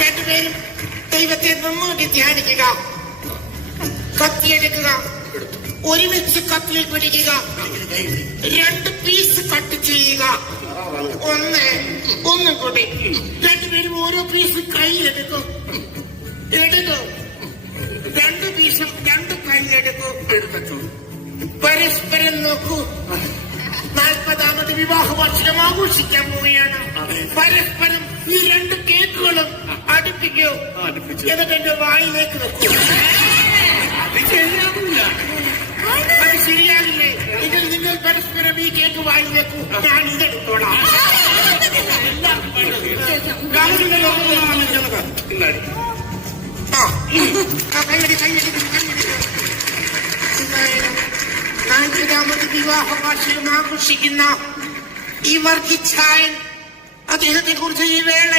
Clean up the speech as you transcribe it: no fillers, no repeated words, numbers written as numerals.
രണ്ടുപേരും ദൈവത്തെ മുൻകൂട്ടി ധ്യാനിക്കുക. കത്തിയെടുക്കുക, ഒരുമിച്ച് കത്തിയിൽ പിടിക്കുക, 2 പീസ് കട്ട് ചെയ്യുക. ഒന്നും കൂടി രണ്ടുപേരും ഓരോ പീസ് കയ്യിലെടുക്കും. 2 പീസും 2 കയ്യിലെടുക്കും. പരസ്പരം നോക്കൂ. 40ാമത് വിവാഹ വാർഷികം ആഘോഷിക്കാൻ പോവുകയാണ്. പരസ്പരം ഈ 2 കേക്കുകളും അടുപ്പിക്കൂ. എന്നിട്ട് എന്റെ വായിലേക്ക് വെക്കൂ. അത് ശരിയാകില്ലേ? നിങ്ങൾ പരസ്പരം ഈ കേക്ക് വായിൽ വെക്കൂ. ഞാൻ ഇതെടുത്തോളാം. നാൽപ്പതാമത് വിവാഹ വാർഷികം ആഘോഷിക്കുന്ന ഈ വർഗിച്ചായൻ അദ്ദേഹത്തെ കുറിച്ച് ഈ വേള